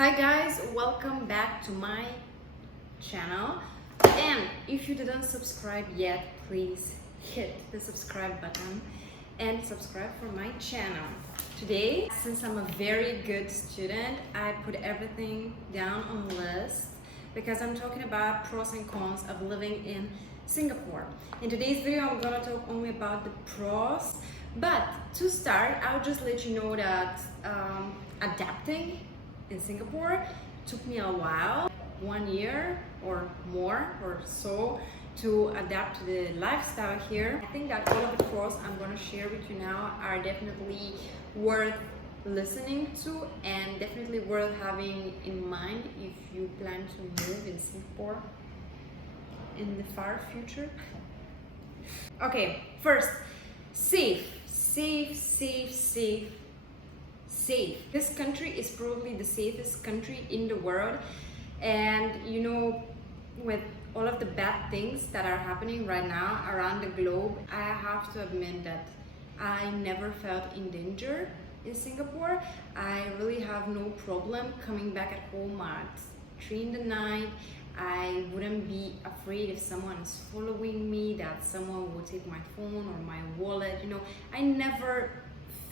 Hi guys, welcome back to my channel, and if you didn't subscribe yet, please hit the subscribe button and subscribe for my channel. Today, since I'm a very good student, I put everything down on the list because I'm talking about pros and cons of living in Singapore. In today's video, I'm gonna talk only about the pros, but to start, I'll just let you know that adapting in Singapore took me a while, 1 year or more or so, to adapt to the lifestyle here. I think that all of the pros I'm going to share with you now are definitely worth listening to and definitely worth having in mind if you plan to move in Singapore in the far future. Okay, first, safe. This country is probably the safest country in the world, and you know, with all of the bad things that are happening right now around the globe, I have to admit that I never felt in danger in Singapore. I really have no problem coming back at home at 3 in the night. I wouldn't be afraid if someone is following me, that someone will take my phone or my wallet. You know, I never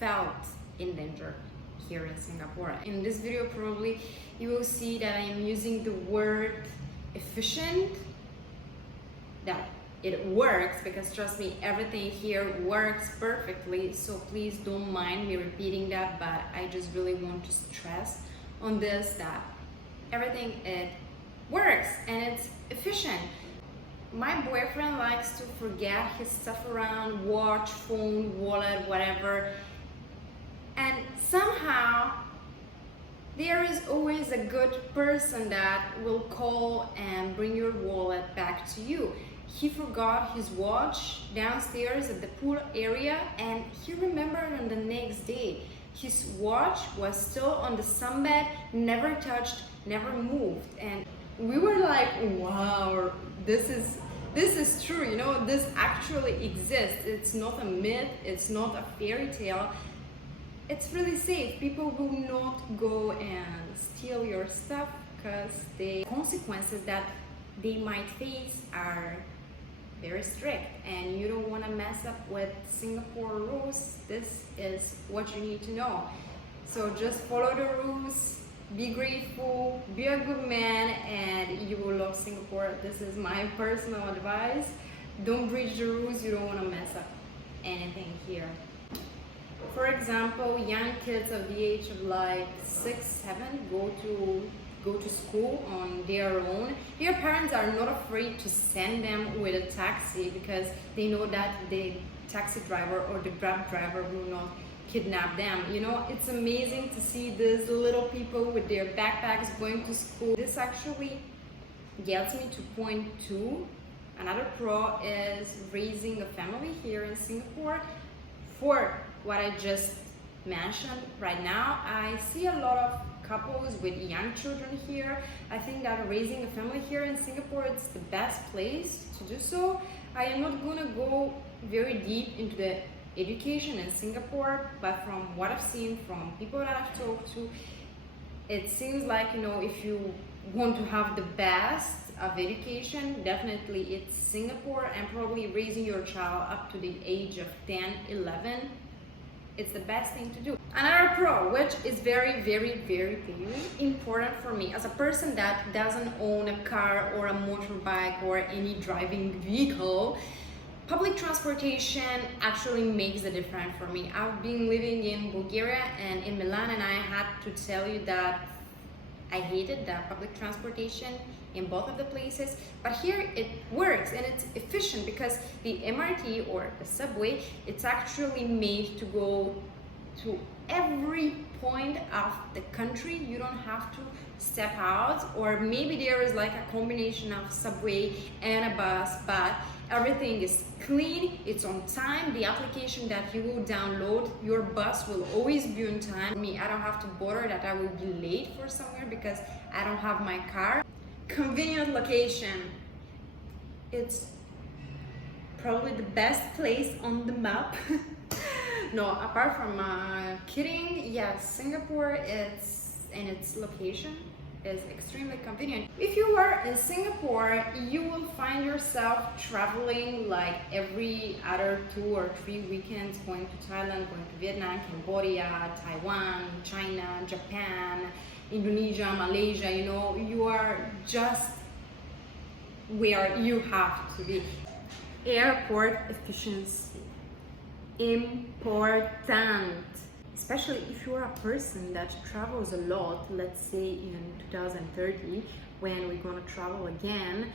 felt in danger here in Singapore. In this video, probably you will see that I am using the word efficient, that it works, because trust me, everything here works perfectly, so please don't mind me repeating that, but I just really want to stress on this, that everything, it works and it's efficient. My boyfriend likes to forget his stuff around, watch, phone, wallet, whatever, and somehow there is always a good person that will call and bring your wallet back to you. He forgot his watch downstairs at the pool area, and he remembered on the next day. His watch was still on the sunbed, never touched, never moved, and we were like, wow, this is true, you know, this actually exists. It's not a myth, it's not a fairy tale. It's really safe. People will not go and steal your stuff because the consequences that they might face are very strict, and you don't want to mess up with Singapore rules. This is what you need to know. So just follow the rules, be grateful, be a good man, and you will love Singapore. This is my personal advice. Don't breach the rules. You don't want to mess up anything here. For example, young kids of the age of like 6, 7 go to school on their own. Their parents are not afraid to send them with a taxi because they know that the taxi driver or the Grab driver will not kidnap them. You know, it's amazing to see these little people with their backpacks going to school. This actually gets me to point 2. Another pro is raising a family here in Singapore. For what I just mentioned right now, I see a lot of couples with young children here. I think that raising a family here in Singapore, it's the best place to do so. I am not gonna go very deep into the education in Singapore, but from what I've seen from people that I've talked to, it seems like, you know, if you want to have the best of education, definitely it's Singapore, and probably raising your child up to the age of 10, 11, it's the best thing to do. Another pro, which is very important for me as a person that doesn't own a car or a motorbike or any driving vehicle, public transportation actually makes a difference for me. I've been living in Bulgaria and in Milan, and I had to tell you that I hated the public transportation in both of the places, but here it works and it's efficient because the MRT or the subway, it's actually made to go to every point of the country. You don't have to step out, or maybe there is like a combination of subway and a bus, but everything is clean, it's on time. The application that you will download, your bus will always be on time. For me, I don't have to bother that I will be late for somewhere because I don't have my car. Convenient location. It's probably the best place on the map. No, apart from kidding, yes, Singapore, it's and its location is extremely convenient. If you are in Singapore, you will find yourself traveling like every other 2 or 3 weekends, going to Thailand, going to Vietnam, Cambodia, Taiwan, China, Japan, Indonesia, Malaysia. You know, you are just where you have to be. Airport efficiency, important. Especially if you are a person that travels a lot, let's say in 2030, when we're gonna travel again,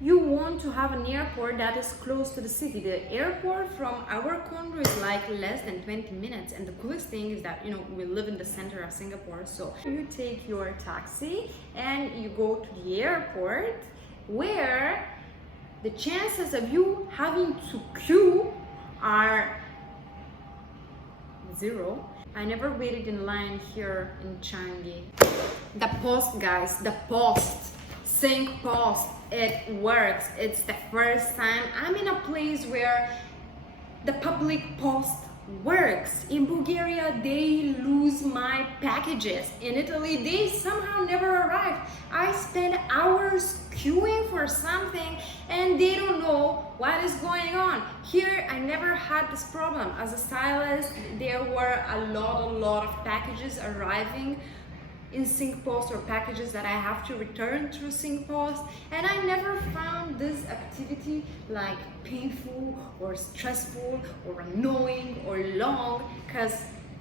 you want to have an airport that is close to the city. The airport from our country is like less than 20 minutes. And the coolest thing is that, you know, we live in the center of Singapore. So you take your taxi and you go to the airport, where the chances of you having to queue are 0. I never waited in line here in Changi. The post, guys, the post, Sync Post, it works. It's the first time I'm in a place where the public post works. In Bulgaria, they lose my packages. In Italy, they somehow never arrive. I spend hours queuing for something and they don't know what is going on. Here, I never had this problem. As a stylist, there were a lot of packages arriving in Sync Post, or packages that I have to return through Sync Post, and I never found this activity like painful or stressful or annoying or long, because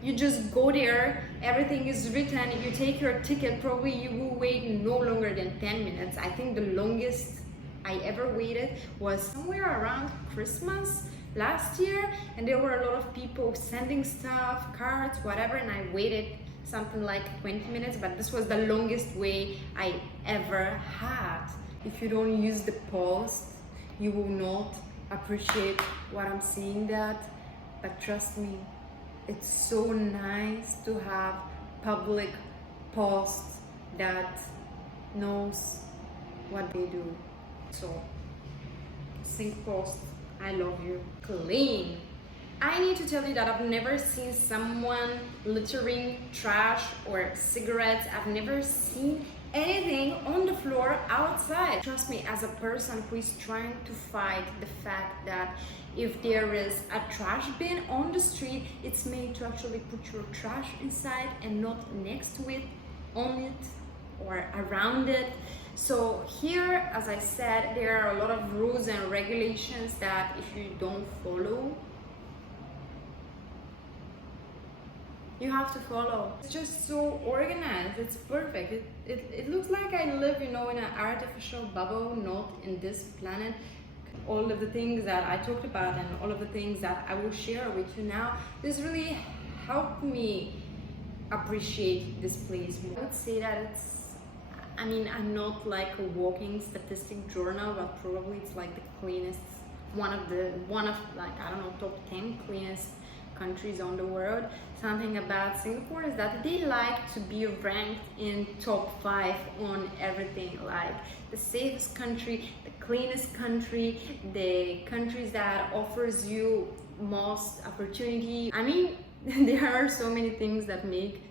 you just go there, everything is written, you take your ticket, probably you will wait no longer than 10 minutes. I think the longest I ever waited was somewhere around Christmas last year, and there were a lot of people sending stuff, cards, whatever, and I waited something like 20 minutes, but this was the longest wait I ever had. If you don't use the post, you will not appreciate what I'm seeing that, but trust me, it's so nice to have public post that knows what they do. So, Sync Post, I love you. Clean. I need to tell you that I've never seen someone littering trash or cigarettes. I've never seen anything on the floor outside. Trust me, as a person who is trying to fight the fact that if there is a trash bin on the street, it's made to actually put your trash inside and not next to it, on it, or around it. So here, as I said, there are a lot of rules and regulations that if you don't follow, you have to follow. It's just so organized, it's perfect. It looks like I live, you know, in an artificial bubble, not in this planet. All of the things that I talked about and all of the things that I will share with you now, this really helped me appreciate this place more. I would say that it's, I mean, I'm not like a walking statistic journal, but probably it's like the cleanest, one of like, I don't know, top 10 cleanest countries on the world. Something about Singapore is that they like to be ranked in top 5 on everything, like the safest country, the cleanest country, the countries that offers you most opportunity. I mean, there are so many things that make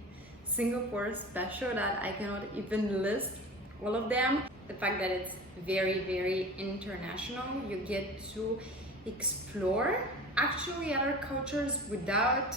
Singapore special that I cannot even list all of them. The fact that it's very international, you get to explore actually other cultures without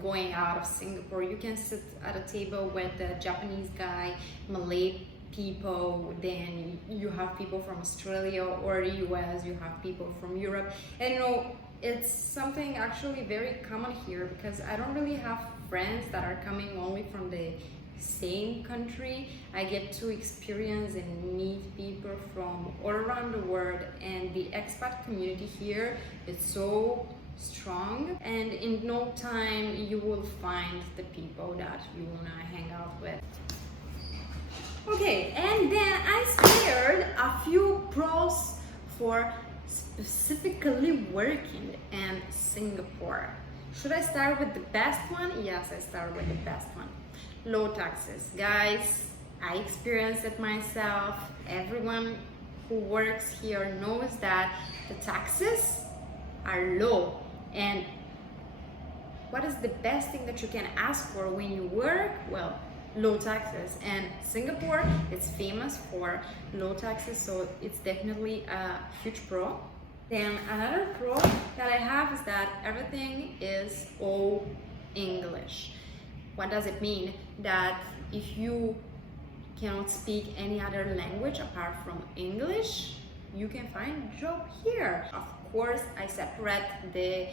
going out of Singapore. You can sit at a table with a Japanese guy, Malay people, then you have people from Australia or the US, you have people from Europe, and you know, it's something actually very common here, because I don't really have friends that are coming only from the same country. I get to experience and meet people from all around the world, and the expat community here is so strong, and in no time you will find the people that you wanna hang out with. Okay, and then I spared a few pros for specifically working in Singapore. Should I start with the best one? Yes, I start with the best one. Low taxes. Guys, I experienced it myself. Everyone who works here knows that the taxes are low. And what is the best thing that you can ask for when you work? Well, low taxes, and Singapore is famous for low taxes, so it's definitely a huge pro. Then another pro that I have is that everything is all English. What does it mean? That if you cannot speak any other language apart from English, you can find a job here. Of course, I separate the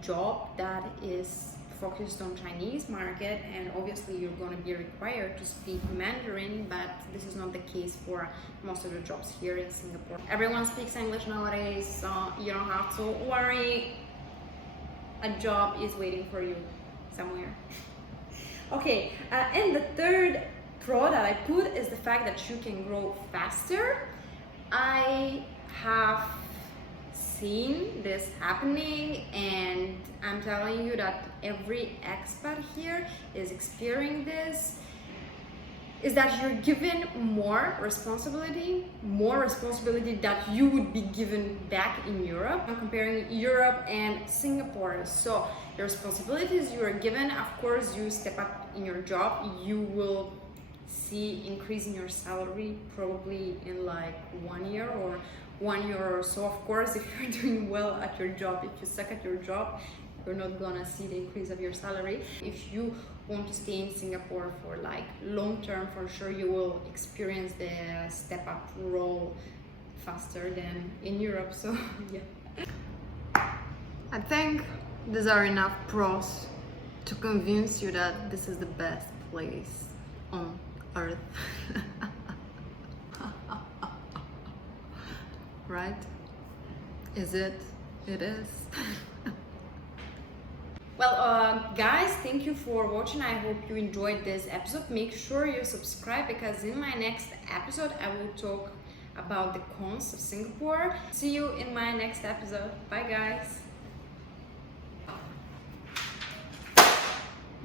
job that is focused on Chinese market, and obviously you're going to be required to speak Mandarin, but this is not the case for most of the jobs here in Singapore. Everyone speaks English nowadays, so you don't have to worry. A job is waiting for you somewhere. Okay, and the third pro that I put is the fact that you can grow faster. I have seen this happening, and I'm telling you that every expat here is experiencing this, is that you're given more responsibility that you would be given back in Europe. I'm comparing Europe and Singapore. So the responsibilities you are given, of course, you step up in your job, you will see increase in your salary probably in like 1 year or 1 year or so. Of course, if you're doing well at your job, if you suck at your job, you're not gonna see the increase of your salary. If you want to stay in Singapore for like long term, for sure you will experience the step up role faster than in Europe. So yeah, I think these are enough pros to convince you that this is the best place on earth. Right? Is it? It is. Well, guys, thank you for watching. I hope you enjoyed this episode. Make sure you subscribe, because in my next episode I will talk about the cons of Singapore. See you in my next episode. Bye, guys.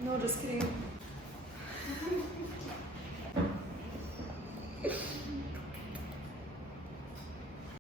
No, just kidding.